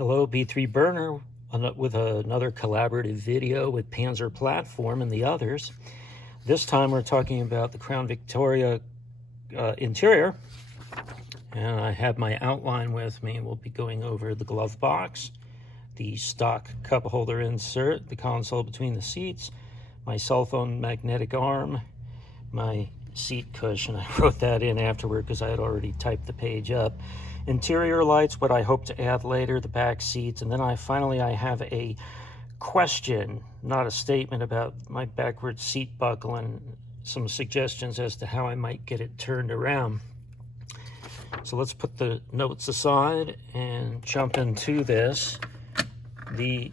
Hello, B3 Burner with another collaborative video with Panzer Platform and the others. This time we're talking about the Crown Victoria interior, and I have my outline with me. We'll be going over the glove box, the stock cup holder insert, the console between the seats, my cell phone magnetic arm, my seat cushion. I wrote that in afterward because I had already typed the page up. Interior lights, what I hope to add later, the back seats, and then I have a question, not a statement, about my backward seat buckle and some suggestions as to how I might get it turned around. So let's put the notes aside and jump into this. The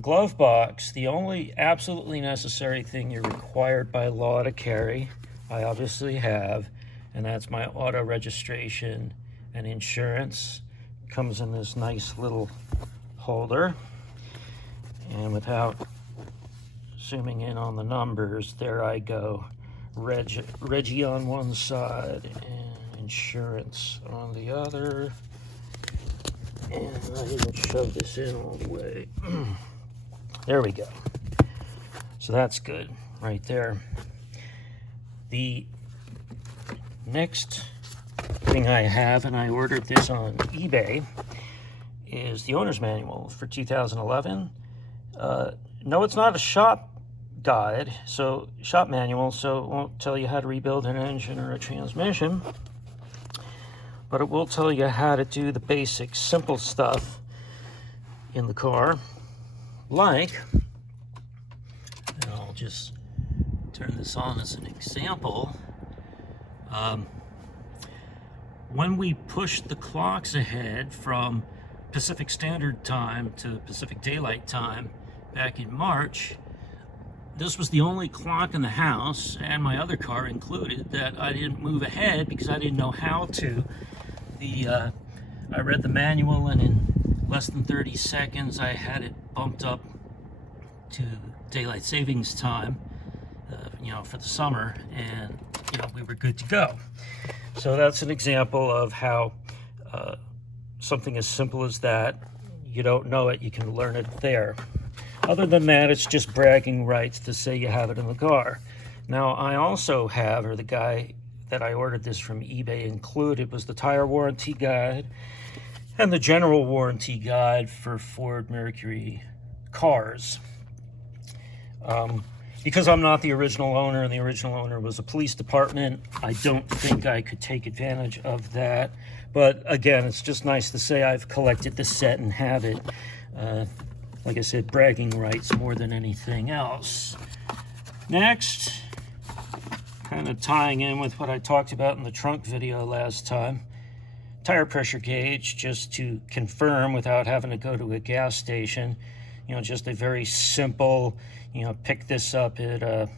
glove box, the only absolutely necessary thing you're required by law to carry, I obviously have, and that's my auto registration and insurance. It comes in this nice little holder, and without zooming in on the numbers, there I go. Reggie on one side and insurance on the other. And I didn't shove this in all the way. There we go. So that's good right there. The next thing I have, and I ordered this on eBay, is the owner's manual for 2011. No, it's not a shop guide, so shop manual, so it won't tell you how to rebuild an engine or a transmission, but it will tell you how to do the basic simple stuff in the car, like, and I'll just turn this on as an example. When we pushed the clocks ahead from Pacific Standard Time to Pacific Daylight Time back in March, this was the only clock in the house, and my other car included, that I didn't move ahead because I didn't know how to. I read the manual, and in less than 30 seconds I had it bumped up to daylight savings time, for the summer, and we were good to go. So that's an example of how something as simple as that, you don't know it, you can learn it there. Other than that, it's just bragging rights to say you have it in the car. Now, I also have, or the guy that I ordered this from eBay included, was the tire warranty guide and the general warranty guide for Ford Mercury cars. Because I'm not the original owner, and the original owner was a police department, I don't think I could take advantage of that. But again, it's just nice to say I've collected the set and have it. Like I said, bragging rights more than anything else. Next, kind of tying in with what I talked about in the trunk video last time, tire pressure gauge, just to confirm without having to go to a gas station. Just a very simple, pick this up at a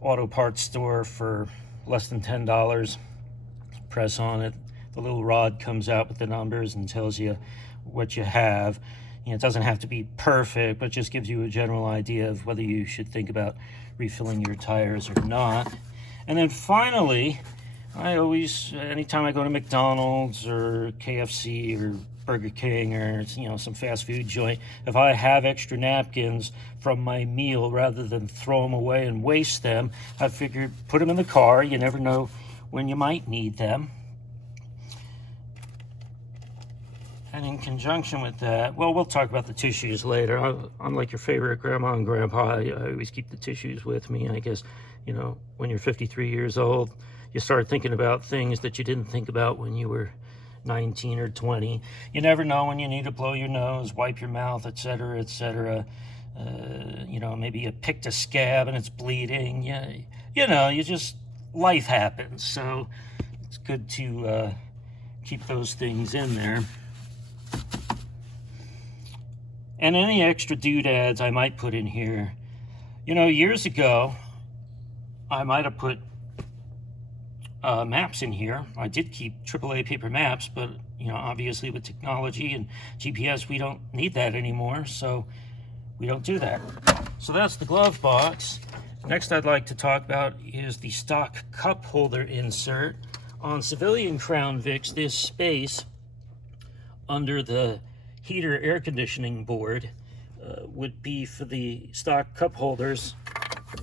auto parts store for less than $10. Press on it. The little rod comes out with the numbers and tells you what you have. It doesn't have to be perfect, but it just gives you a general idea of whether you should think about refilling your tires or not. And then finally, I always, anytime I go to McDonald's or KFC or Burger King or some fast food joint, if I have extra napkins from my meal, rather than throw them away and waste them, I figured put them in the car. You never know when you might need them. And in conjunction with that, well, we'll talk about the tissues later. I'm like your favorite grandma and grandpa. I always keep the tissues with me. I guess, when you're 53 years old, you start thinking about things that you didn't think about when you were 19 or 20. You never know when you need to blow your nose, wipe your mouth, etc., etc. Maybe you picked a scab and it's bleeding. Life happens. So it's good to keep those things in there. And any extra doodads I might put in here. Years ago, I might have put maps in here. I did keep AAA paper maps, but obviously with technology and GPS, we don't need that anymore, so we don't do that. So that's the glove box. Next I'd like to talk about is the stock cup holder insert. On civilian Crown Vics, this space under the heater air conditioning board would be for the stock cup holders.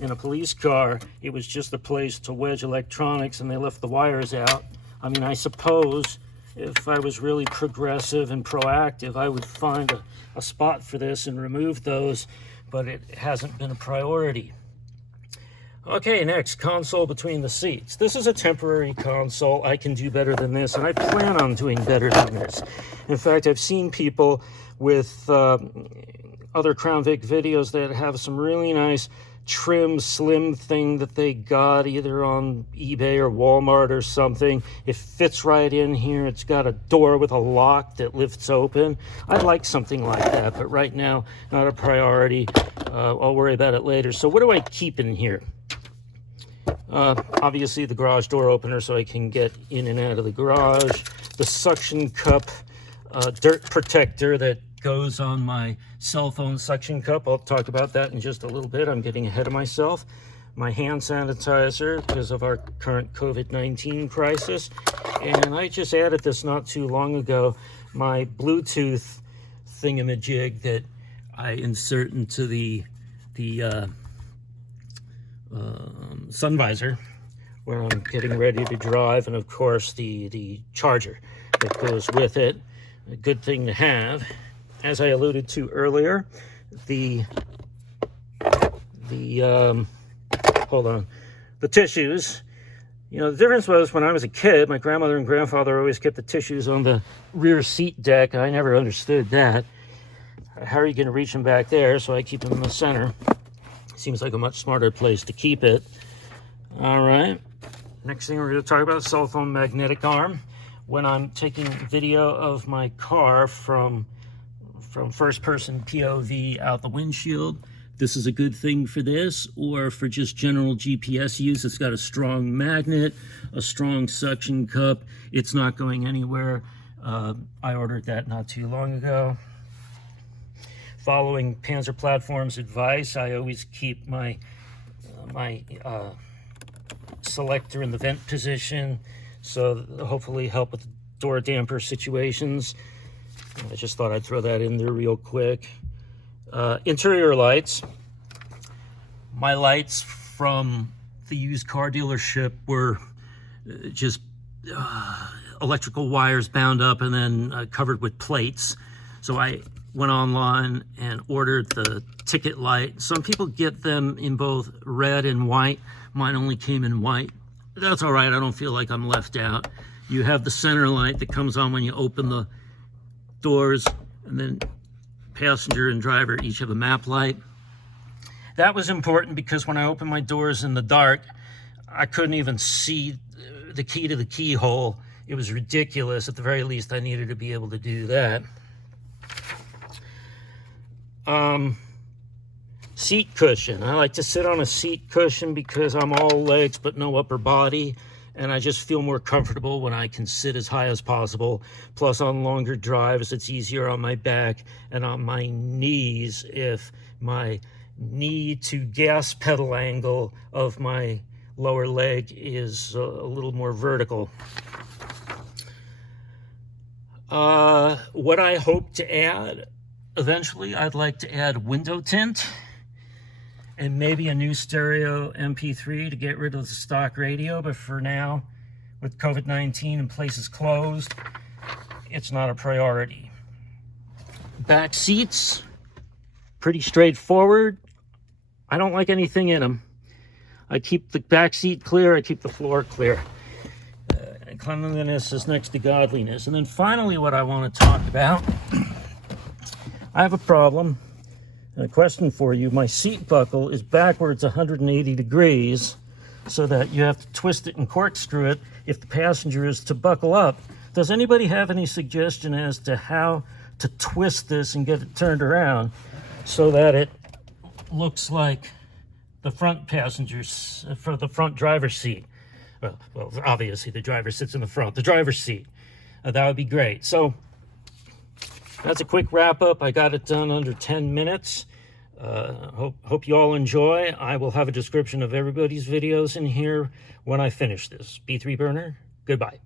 In a police car, it was just a place to wedge electronics, and they left the wires out. I mean, I suppose if I was really progressive and proactive, I would find a spot for this and remove those, but it hasn't been a priority. Okay, next, console between the seats. This is a temporary console. I can do better than this, and I plan on doing better than this. In fact, I've seen people with other Crown Vic videos that have some really nice trim, slim thing that they got either on eBay or Walmart or something. It fits right in here. It's got a door with a lock that lifts open. I'd like something like that, but right now, not a priority. I'll worry about it later. So what do I keep in here? Obviously the garage door opener so I can get in and out of the garage. The suction cup dirt protector that goes on my cell phone suction cup. I'll talk about that in just a little bit. I'm getting ahead of myself. My hand sanitizer because of our current COVID-19 crisis. And I just added this not too long ago. My Bluetooth thingamajig that I insert into the sun visor when I'm getting ready to drive, and of course the charger that goes with it. A good thing to have. As I alluded to earlier, the tissues. You know, the difference was when I was a kid, my grandmother and grandfather always kept the tissues on the rear seat deck. I never understood that. How are you going to reach them back there? So I keep them in the center. Seems like a much smarter place to keep it. All right. Next thing we're going to talk about, cell phone magnetic arm. When I'm taking video of my car from first-person POV out the windshield, this is a good thing for this, or for just general GPS use. It's got a strong magnet, a strong suction cup. It's not going anywhere. I ordered that not too long ago. Following Panzer Platform's advice, I always keep my selector in the vent position, so hopefully help with door damper situations. I just thought I'd throw that in there real quick. Interior lights. My lights from the used car dealership were just electrical wires bound up and then covered with plates. So I went online and ordered the ticket light. Some people get them in both red and white. Mine only came in white. That's all right. I don't feel like I'm left out. You have the center light that comes on when you open the doors, and then passenger and driver each have a map light. That was important because when I opened my doors in the dark, I couldn't even see the key to the keyhole. It was ridiculous. At the very least, I needed to be able to do that. Seat cushion. I like to sit on a seat cushion because I'm all legs but no upper body, and I just feel more comfortable when I can sit as high as possible. Plus, on longer drives, it's easier on my back and on my knees if my knee to gas pedal angle of my lower leg is a little more vertical. What I hope to add, eventually, I'd like to add window tint and maybe a new stereo MP3 to get rid of the stock radio. But for now, with COVID-19 and places closed, it's not a priority. Back seats, pretty straightforward. I don't like anything in them. I keep the back seat clear, I keep the floor clear. Cleanliness is next to godliness. And then finally, what I want to talk about, I have a problem. A question for you. My seat buckle is backwards 180 degrees so that you have to twist it and corkscrew it if the passenger is to buckle up. Does anybody have any suggestion as to how to twist this and get it turned around so that it looks like the front passengers, for the front driver's seat? Well, obviously the driver sits in the front, the driver's seat. That would be great. So that's a quick wrap up. I got it done under 10 minutes. Hope you all enjoy. I will have a description of everybody's videos in here when I finish this. B3 Burner, goodbye.